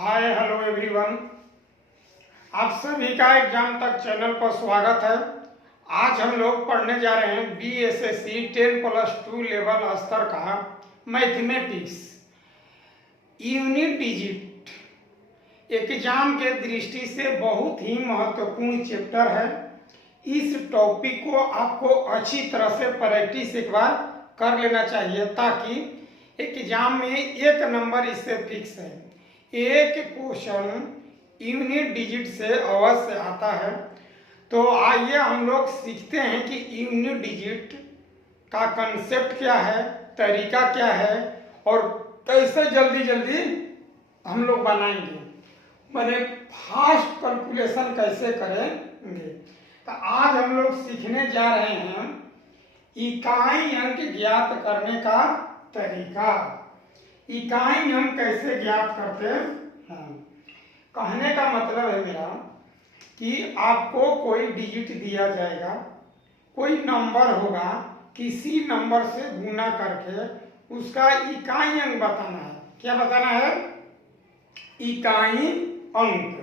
Hi hello everyone, आप सभी का एग्जाम तक चैनल पर स्वागत है। आज हम लोग पढ़ने जा रहे हैं BSSC 10+2 लेवल स्तर का मैथमेटिक्स यूनिट डिजिट। एग्जाम के दृष्टि से बहुत ही महत्वपूर्ण चैप्टर है। इस टॉपिक को आपको अच्छी तरह से प्रैक्टिस एक बार कर लेना चाहिए ताकि एग्जाम में एक नंबर इससे फिक्स है। एक क्वेश्चन यूनिट डिजिट से अवश्य आता है। तो आइए हम लोग सीखते हैं कि यूनिट डिजिट का कंसेप्ट क्या है, तरीका क्या है और कैसे जल्दी जल्दी हम लोग बनाएंगे, मैंने फास्ट कैलकुलेशन कैसे करेंगे। तो आज हम लोग सीखने जा रहे हैं इकाई अंक ज्ञात करने का तरीका। इकाई अंक कैसे ज्ञात करते हैं। कहने का मतलब है मेरा कि आपको कोई डिजिट दिया जाएगा, कोई नंबर होगा, किसी नंबर से गुना करके उसका इकाई अंक बताना है। क्या बताना है? इकाई अंक।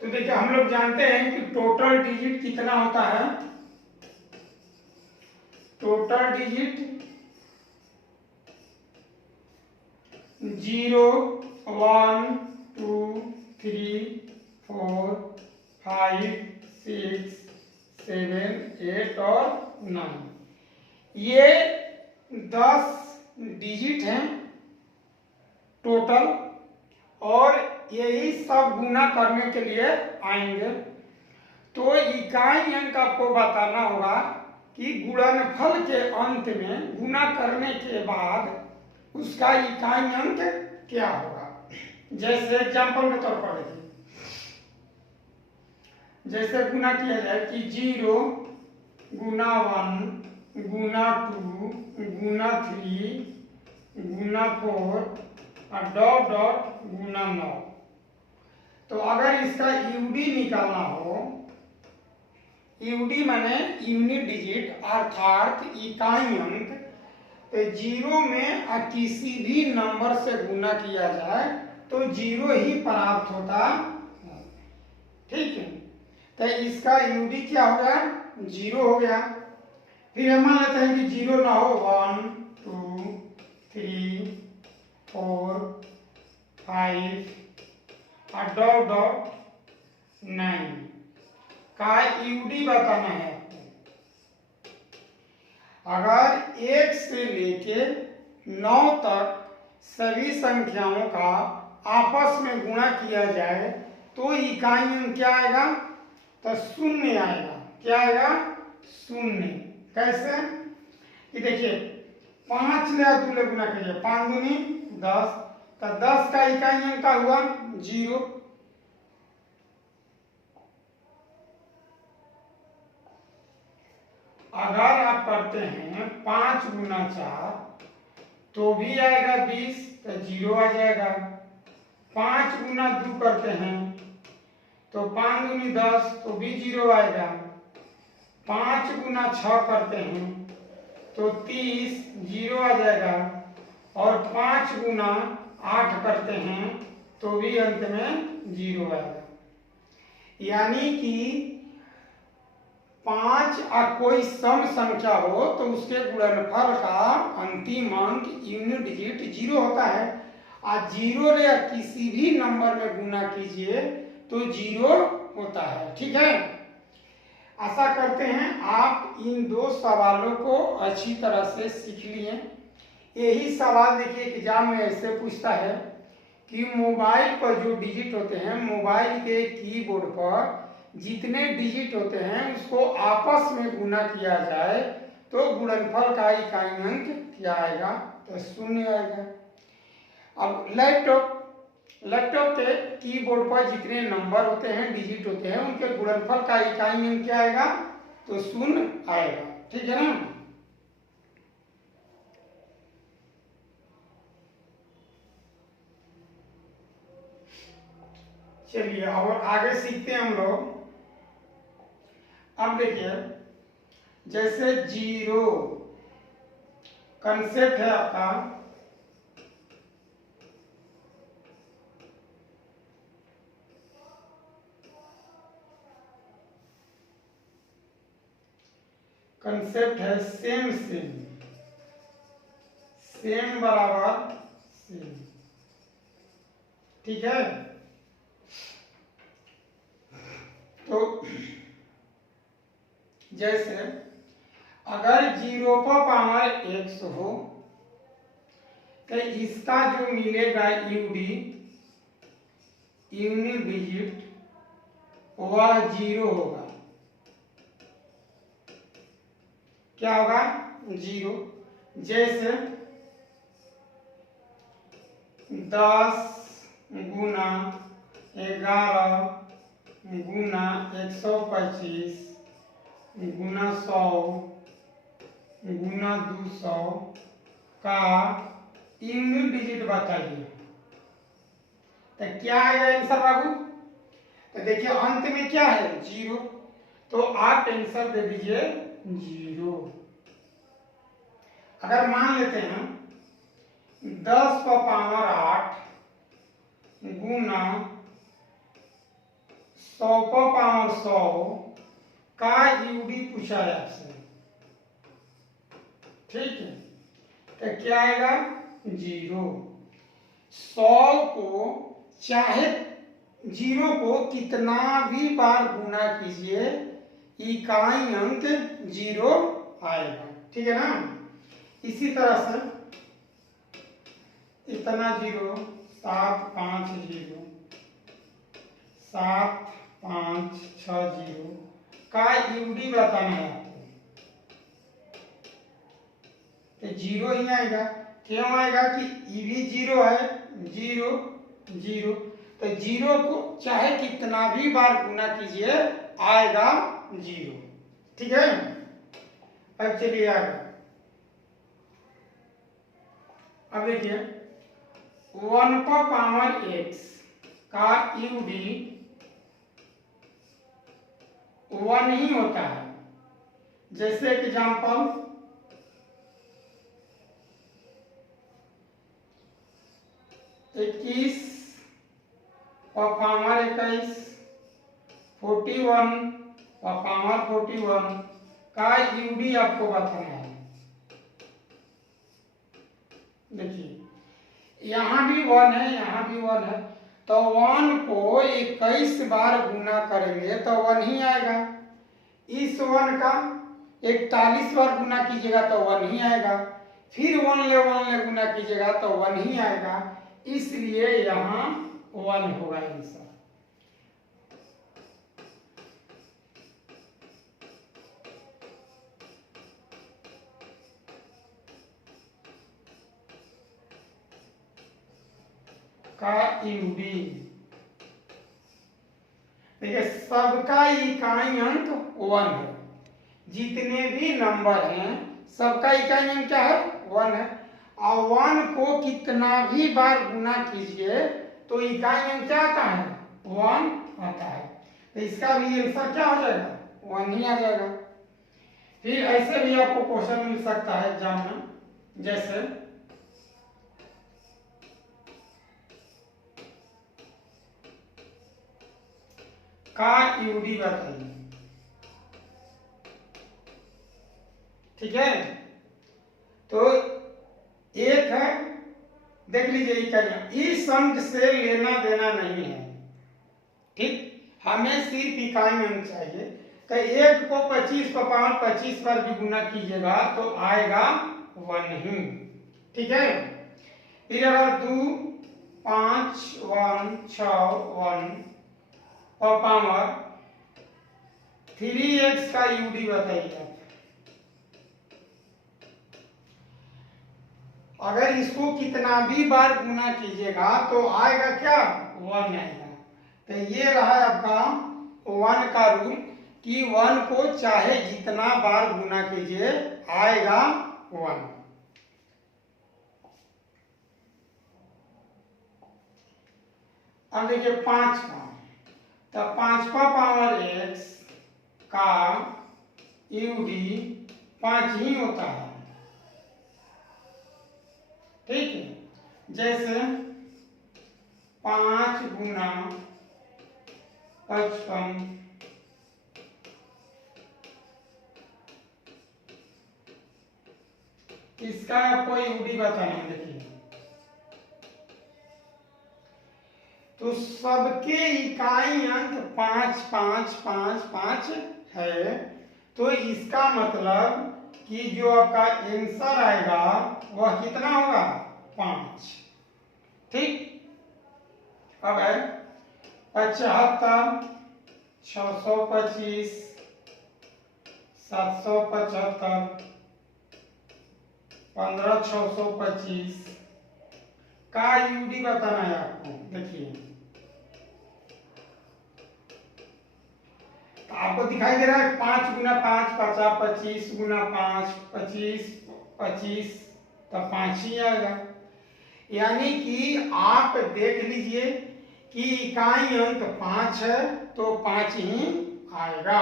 तो देखिए, हम लोग जानते हैं कि टोटल डिजिट कितना होता है। टोटल डिजिट 0, 1, 2, 3, 4, 5, 6, 7, 8 और 9। ये 10 डिजिट हैं टोटल, और यही सब गुना करने के लिए आएंगे। तो इकाई अंक आपको बताना होगा कि गुणनफल के अंत में गुना करने के बाद उसका इकाई अंक क्या होगा। जैसे एग्जाम्पल के तौर पर देखिए, जैसे गुना किया जाए कि 0 गुना 1 गुना 2 गुना 3 गुना 4 और डॉट डॉट गुना 9। तो अगर इसका यूडी निकालना हो, यूडी माने यूनिट डिजिट अर्थात इकाई अंक, तो 0 में किसी भी नंबर से गुना किया जाए तो 0 ही प्राप्त होता है। ठीक है, तो इसका यूडी क्या हो गया? 0 हो गया। फिर हम मान लेते हैं कि 0 ना हो, 1 2 3 4 5 और डॉट डॉट 9 का यूडी बताना है। अगर 1 से लेके 9 तक सभी संख्याओं का आपस में गुणा किया जाए तो इकाई अंक क्या आएगा? तो 0 आएगा। क्या आएगा? 0। कैसे कि देखिए, 5 ले 2 ले गुना कीजिए, 5 दूनी 10, तो 10 का इकाई अंक का हुआ 0। अगर आप करते हैं 5 गुना 4 तो भी आएगा 20, तो 0 आ जाएगा। 5 गुना 2 करते हैं तो 5 दूनी 10, तो भी 0 आएगा। 5 गुना 6 करते हैं तो 30, 0 आ जाएगा। और 5 गुना 8 करते हैं तो भी अंत में 0 आएगा। यानी कि 5 कोई सम संख्या हो तो उसके गुणनफल का अंतिम अंक यूनिट डिजिट 0 होता है। और 0 या किसी भी नंबर में गुना कीजिए तो 0 होता है। ठीक है, आशा करते हैं आप इन दो सवालों को अच्छी तरह से सीख लिए। यही सवाल देखिए एग्जाम में ऐसे पूछता है कि मोबाइल पर जो डिजिट होते हैं, मोबाइल के कीबोर्ड पर जितने डिजिट होते हैं उसको आपस में गुना किया जाए तो गुणनफल का इकाई अंक क्या आएगा? तो 0 आएगा। अब लैपटॉप के कीबोर्ड पर जितने नंबर होते हैं, डिजिट होते हैं, उनके गुणनफल का इकाई अंक क्या आएगा? तो 0 आएगा। ठीक है ना। चलिए और आगे सीखते हैं हम लोग। अब देखिए, जैसे 0 कंसेप्ट है आपका कंसेप्ट है सेम सेम, सेम बराबर सेम, ठीक है। तो जैसे अगर 0 पर पावर x हो तो इसका जो मिलेगा यूडी यूनिट डिजिट वह 0 होगा। क्या होगा? 0। जैसे 10 गुना 11 गुना 125 गुना 100 गुना 200 का यूनिट डिजिट बताइए, तो क्या आएगा आंसर बाबू? तो देखिए अंत में क्या है? 0, तो आप आंसर दे दीजिए 0। अगर मान लेते हैं 10 पर पावर 8 गुना 100 पर पावर 100 का यूडी पूछा है आपसे, ठीक है, तो क्या आएगा? 0। 100 को चाहे 0 को कितना भी बार गुना कीजिए इकाई अंक 0 आएगा, ठीक है ना। इसी तरह से इतना 0 7 5 0 7 5 6 0 का यूडी बताना है आपको, तो 0 ही आएगा। क्यों आएगा? कि ई भी 0 है, 0 0, तो 0 को चाहे कितना भी बार गुना कीजिए आएगा 0, ठीक है। अब चलिए आगे। अब देखिए 1 पर पावर x का यूडी 1 ही होता है। जैसे एग्जाम्पल 21 पर पावर 21 41 पर पावर 41 का यूडी आपको बताना है। देखिए यहाँ भी 1 है, यहाँ भी 1 है, तो 1 को 21 बार गुना करेंगे तो 1 ही आएगा। इस 1 का 41 बार गुना कीजिएगा तो 1 ही आएगा, फिर 1 ले गुना कीजिएगा तो 1 ही आएगा, इसलिए यहाँ 1 होगा आंसर। का यूडी देखिए सबका इकाई अंक 1 है, जितने भी नंबर हैं सबका इकाई अंक क्या है? 1 है, और 1 को कितना भी बार गुना कीजिए तो इकाई अंक क्या आता है? 1 आता है, तो इसका भी आंसर क्या हो जाएगा? 1 ही आ जाएगा। फिर ऐसे भी आपको क्वेश्चन मिल सकता है एग्जाम में, जैसे का यूडी बताइए, ठीक है। तो एक है, देख लीजिए इकाइयां, इस अंक से लेना देना नहीं है, ठीक, हमें सिर्फ इकाई अंक चाहिए। तो 1 को 25 पर पावर 25 पर भी गुना कीजिएगा तो आएगा 1 ही, ठीक है। फिर अगर 2 5 1 6 1 और पावर 3x का यूडी बताइए। अगर इसको कितना भी बार गुना कीजिएगा तो आएगा क्या? 1 आएगा। तो ये रहा आपका 1 का रूल कि 1 को चाहे जितना बार गुना कीजिए आएगा 1। अब देखिए 5वां, तो 5वां पावर x का यूडी 5 ही होता है, ठीक है। जैसे 5 गुना 55 इसका आपको यूडी बताना है। देखिए तो सबके इकाई अंक 5 5 5 5 है, तो इसका मतलब कि जो आपका आंसर आएगा वह कितना होगा 5। ठीक, अब है 75, 625, 775, 15625 का यूडी बताना है आपको। देखिए आपको दिखाई दे रहा है 5 गुना 5 50, 25 गुना 5 25 25, तो 5 ही आएगा। यानी कि आप देख लीजिए कि इकाई अंक 5 है तो 5 ही आएगा।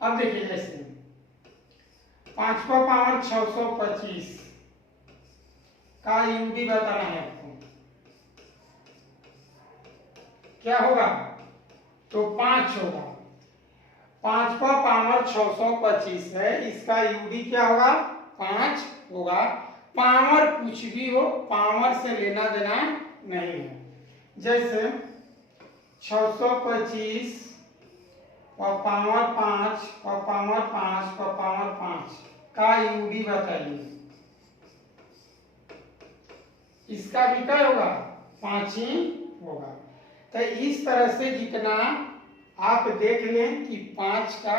अब देखिए जैसे 5 का पावर 625 का यूडी बताना है आपको, क्या होगा, तो 5 होगा। 5 का पावर 625 है, इसका यूडी क्या होगा 5 होगा। पावर कुछ भी हो, पावर से लेना देना नहीं है। जैसे 625 और पावर 5 और पावर 5 और पावर 5 का यूडी बताइए, इसका भी क्या होगा 5 ही होगा। तो इस तरह से जितना आप देख लें कि 5 का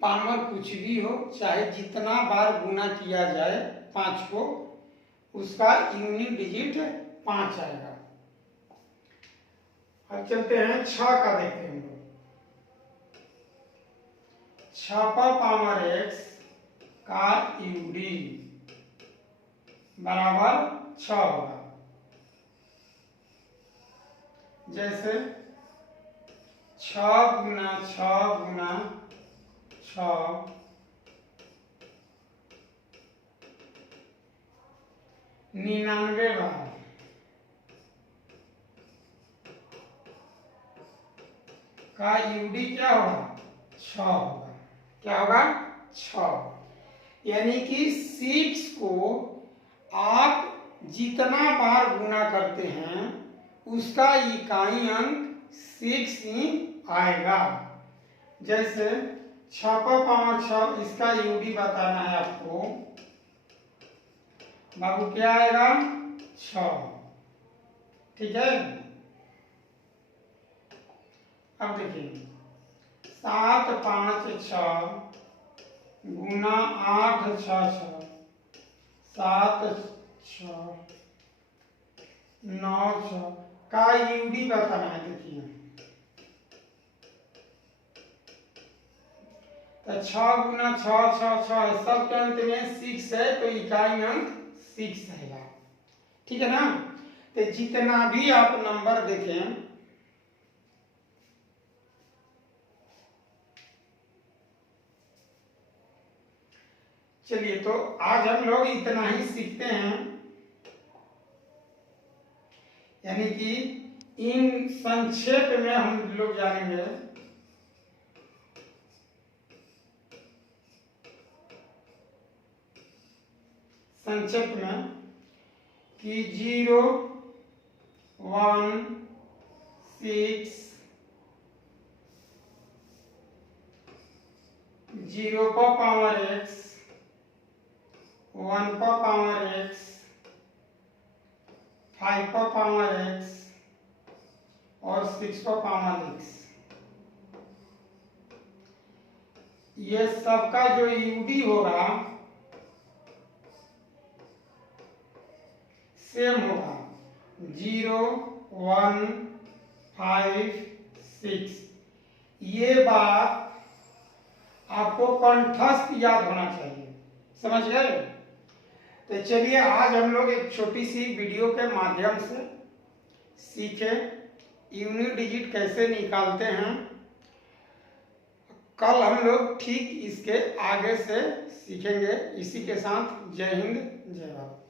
पावर कुछ भी हो, चाहे जितना बार गुना किया जाए 5 को, उसका यूनिट डिजिट 5 आएगा। अब चलते हैं 6 का, देखते हैं हम लोग। 6 का पावर x का यूडी बराबर 6 होगा। जैसे 6 गुना 6 गुना 6 99 बार का यूडी क्या होगा 6 होगा। क्या होगा 6। यानी कि 6 को आप जितना बार गुना करते हैं उसका इकाई अंक 6 ही आएगा। जैसे 6 का पावर 6, इसका यूडी बताना है आपको बाबू, क्या आएगा 6। ठीक है, अब देखिए 7 5 6 गुना 8 6 6 7 6 9 6 का यूडी बताना है। देखिए तो 6 गुना 6 6 6 सब के अंत में 6 है, तो इकाई अंक 6 आएगा। ठीक है ना। तो जितना भी आप नंबर देखें, चलिए तो आज हम लोग इतना ही सीखते हैं। यानी कि इन संक्षेप में हम लोग जानेंगे संक्षेप में कि 0 1 6 0 का पावर x 1 का पावर x 5 का पावर x और 6 का पावर x, ये सबका जो यूडी होगा सेम होगा 0 1 5 6। ये बात आपको कंठस्थ याद होना चाहिए, समझ गए। तो चलिए आज हम लोग एक छोटी सी वीडियो के माध्यम से सीखे यूनिट डिजिट कैसे निकालते हैं। कल हम लोग ठीक इसके आगे से सीखेंगे। इसी के साथ जय हिंद जय भारत।